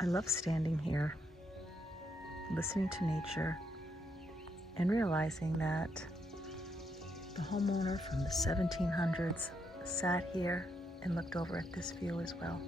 I love standing here, listening to nature, and realizing that the homeowner from the 1700s sat here and looked over at this view as well.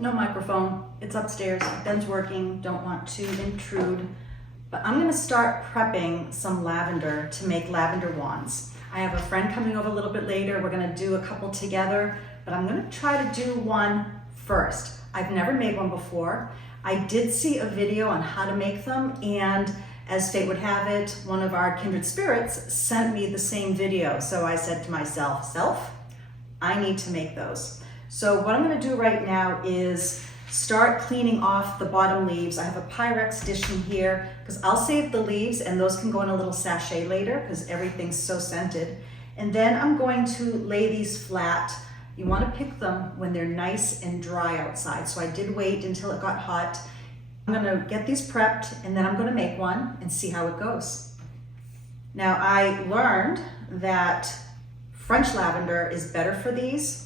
No microphone, it's upstairs, Ben's working, don't want to intrude. But I'm gonna start prepping some lavender to make lavender wands. I have a friend coming over a little bit later, we're gonna do a couple together, but I'm gonna try to do one first. I've never made one before. I did see a video on how to make them, and as fate would have it, one of our kindred spirits sent me the same video. So I said to myself, I need to make those. So what I'm gonna do right now is start cleaning off the bottom leaves. I have a Pyrex dish in here because I'll save the leaves and those can go in a little sachet later because everything's so scented. And then I'm going to lay these flat. You wanna pick them when they're nice and dry outside. So I did wait until it got hot. I'm gonna get these prepped and then I'm gonna make one and see how it goes. Now I learned that French lavender is better for these,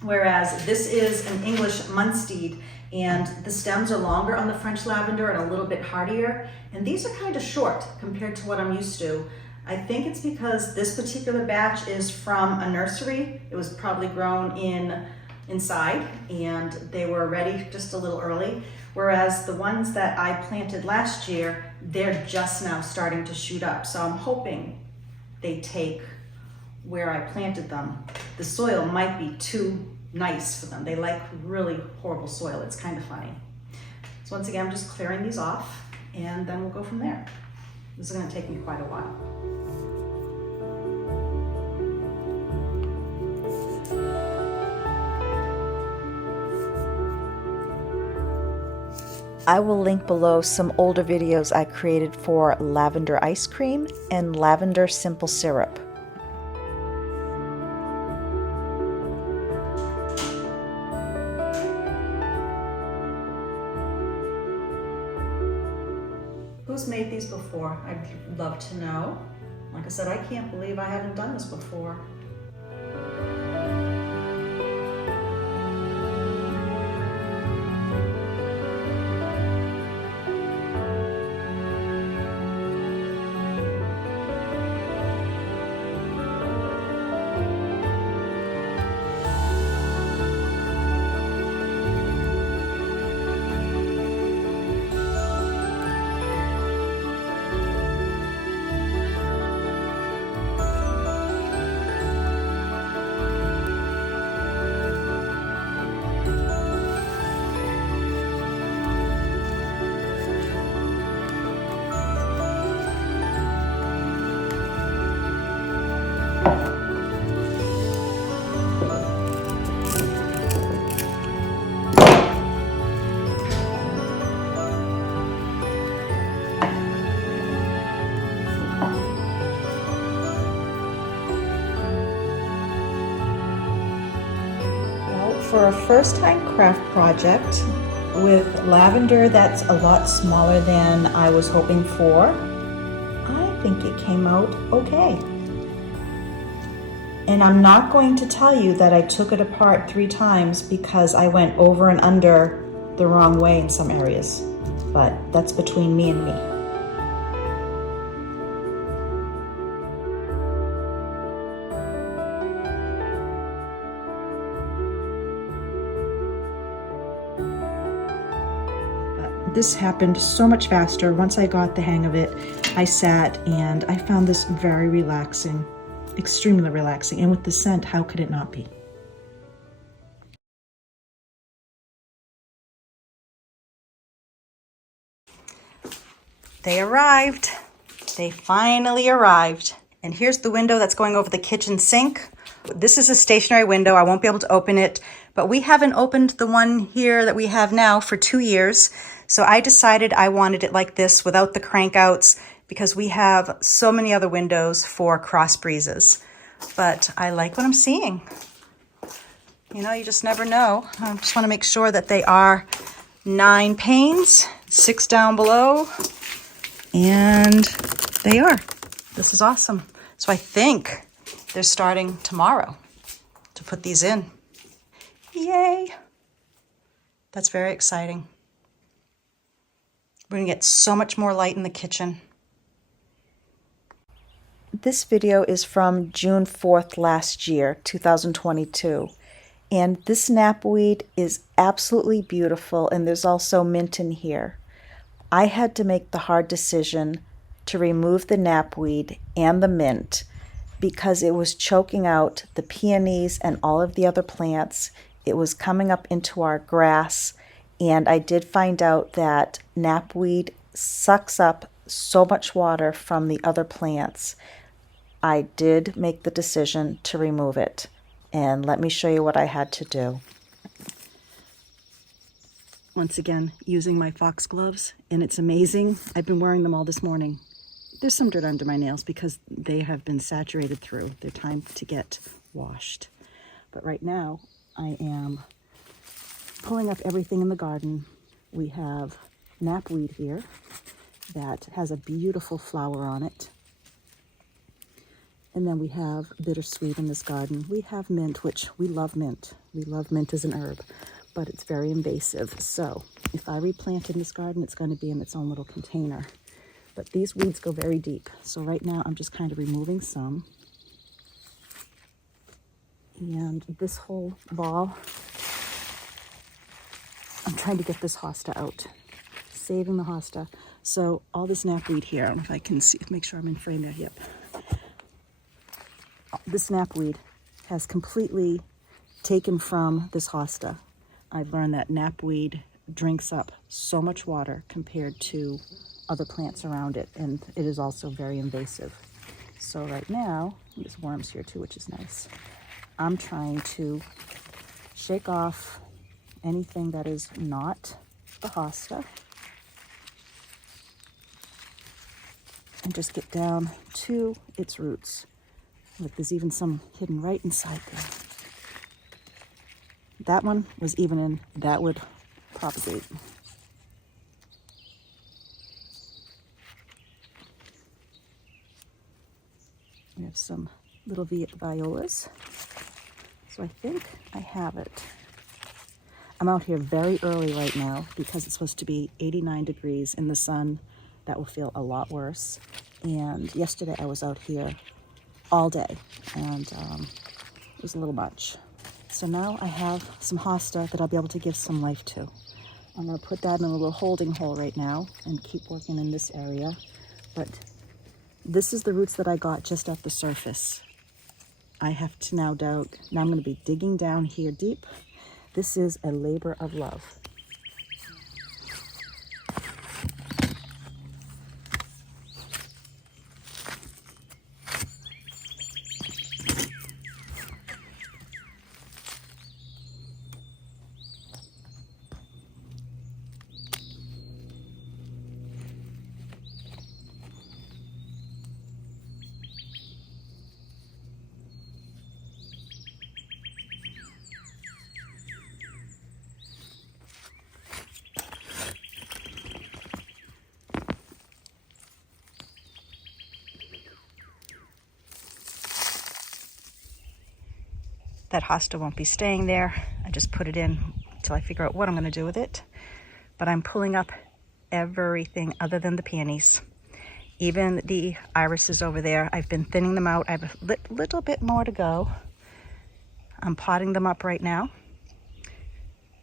whereas this is an English Munstead, and the stems are longer on the French lavender and a little bit hardier, and these are kind of short compared to what I'm used to. I think it's because this particular batch is from a nursery. It was probably grown inside, and they were ready just a little early, whereas the ones that I planted last year, they're just now starting to shoot up. So I'm hoping they take where I planted them. The soil might be too nice for them. They like really horrible soil. It's kind of funny. So once again, I'm just clearing these off and then we'll go from there. This is going to take me quite a while. I will link below some older videos I created for lavender ice cream and lavender simple syrup. Who's made these before? I'd love to know. Like I said, I can't believe I haven't done this before. For a first-time craft project with lavender that's a lot smaller than I was hoping for, I think it came out okay. And I'm not going to tell you that I took it apart 3 times because I went over and under the wrong way in some areas. But that's between me and me. This happened so much faster. Once I got the hang of it, I sat and I found this very relaxing, extremely relaxing. And with the scent, how could it not be? They arrived. They finally arrived. And here's the window that's going over the kitchen sink. This is a stationary window. I won't be able to open it, but we haven't opened the one here that we have now for 2 years. So I decided I wanted it like this without the crank outs because we have so many other windows for cross breezes. But I like what I'm seeing. You know, you just never know. I just want to make sure that they are 9 panes, 6 down below, and they are. This is awesome. So I think they're starting tomorrow to put these in. Yay! That's very exciting. We're gonna get so much more light in the kitchen. This video is from June 4th last year, 2022. And this knapweed is absolutely beautiful, and there's also mint in here. I had to make the hard decision to remove the knapweed and the mint because it was choking out the peonies and all of the other plants. It was coming up into our grass, and I did find out that knapweed sucks up so much water from the other plants. I did make the decision to remove it, and let me show you what I had to do. Once again, using my foxgloves, and it's amazing. I've been wearing them all this morning. There's some dirt under my nails because they have been saturated through. They're time to get washed. But right now, I am pulling up everything in the garden. We have knapweed here that has a beautiful flower on it. And then we have bittersweet in this garden. We have mint, which we love mint. We love mint as an herb, but it's very invasive. So if I replant in this garden, it's going to be in its own little container. But these weeds go very deep. So right now I'm just kind of removing some. And this whole ball, I'm trying to get this hosta out, saving the hosta. So all this knapweed here, I don't know if I can see, make sure I'm in frame there, yep. This knapweed has completely taken from this hosta. I've learned that knapweed drinks up so much water compared to other plants around it, and it is also very invasive. So right now, there's worms here too, which is nice. I'm trying to shake off anything that is not the hosta and just get down to its roots. Look, there's even some hidden right inside there. That one was even in, that would propagate. We have some little violas. So I think I have it. I'm out here very early right now because it's supposed to be 89 degrees in the sun. That will feel a lot worse. And yesterday I was out here all day, and it was a little much. So now I have some hosta that I'll be able to give some life to. I'm going to put that in a little holding hole right now and keep working in this area. But this is the roots that I got just at the surface. I have to now I'm going to be digging down here deep. This is a labor of love. that hosta won't be staying there. I just put it in until I figure out what I'm going to do with it. But I'm pulling up everything other than the peonies. Even the irises over there, I've been thinning them out. I have a little bit more to go. I'm potting them up right now.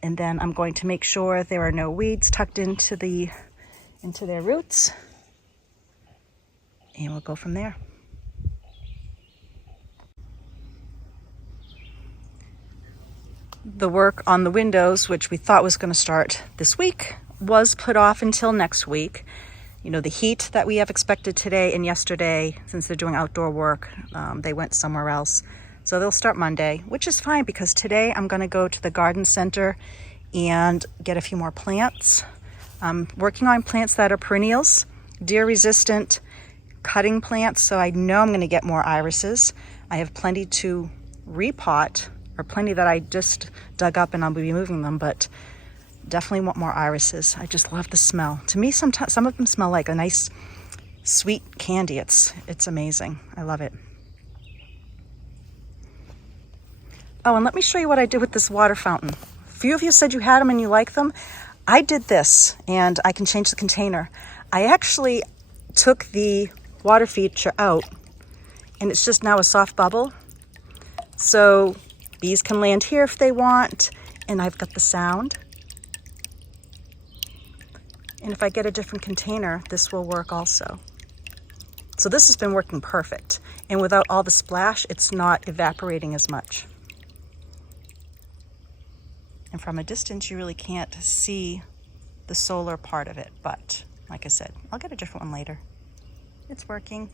And then I'm going to make sure there are no weeds tucked into their roots. And we'll go from there. The work on the windows, which we thought was going to start this week, was put off until next week. You know, the heat that we have expected today and yesterday, since they're doing outdoor work, they went somewhere else. So they'll start Monday, which is fine because today I'm going to go to the garden center and get a few more plants. I'm working on plants that are perennials, deer resistant, cutting plants, so I know I'm going to get more irises. I have plenty to repot, or plenty that I just dug up and I'll be moving them, but definitely want more irises. I just love the smell. To me, sometimes some of them smell like a nice sweet candy. It's amazing. I love it. Oh, and let me show you what I did with this water fountain. A few of you said you had them and you like them. I did this, and I can change the container. I actually took the water feature out, and it's just now a soft bubble. So bees can land here if they want, and I've got the sound. And if I get a different container, this will work also. So this has been working perfect. And without all the splash, it's not evaporating as much. And from a distance, you really can't see the solar part of it. But like I said, I'll get a different one later. It's working.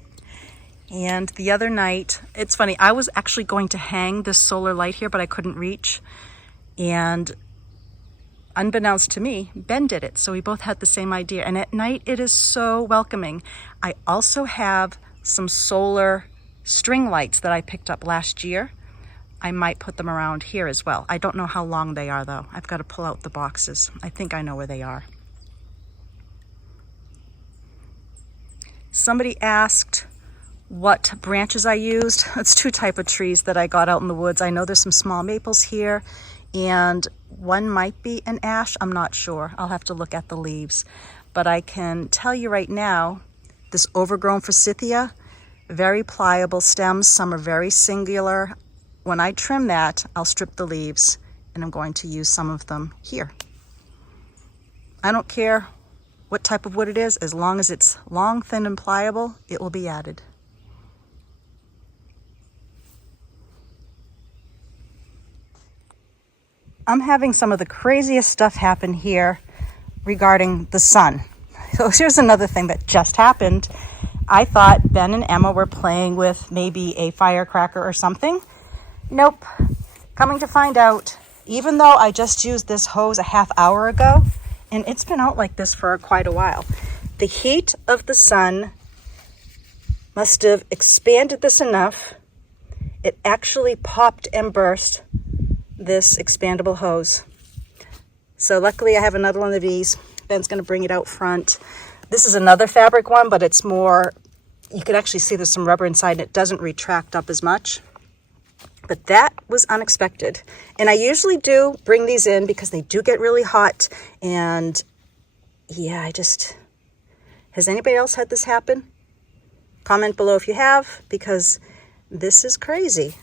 And the other night, it's funny, I was actually going to hang this solar light here, but I couldn't reach. And unbeknownst to me, Ben did it. So we both had the same idea. And at night, it is so welcoming. I also have some solar string lights that I picked up last year. I might put them around here as well. I don't know how long they are though. I've got to pull out the boxes. I think I know where they are. Somebody asked what branches I used. It's two types of trees that I got out in the woods. I know there's some small maples here, and one might be an ash. I'm not sure. I'll have to look at the leaves. But I can tell you right now, this overgrown forsythia, very pliable stems. Some are very singular. When I trim that, I'll strip the leaves, and I'm going to use some of them here. I don't care what type of wood it is, as long as it's long, thin, and pliable, it will be added. I'm having some of the craziest stuff happen here regarding the sun. So here's another thing that just happened. I thought Ben and Emma were playing with maybe a firecracker or something. Nope. Coming to find out, even though I just used this hose a half hour ago, and it's been out like this for quite a while, the heat of the sun must have expanded this enough. It actually popped and burst this expandable hose. So luckily I have another one of these. Ben's going to bring it out front. This is another fabric one, but it's more, you can actually see there's some rubber inside and it doesn't retract up as much. But that was unexpected. And I usually do bring these in because they do get really hot. And yeah, has anybody else had this happen? Comment below if you have, because this is crazy.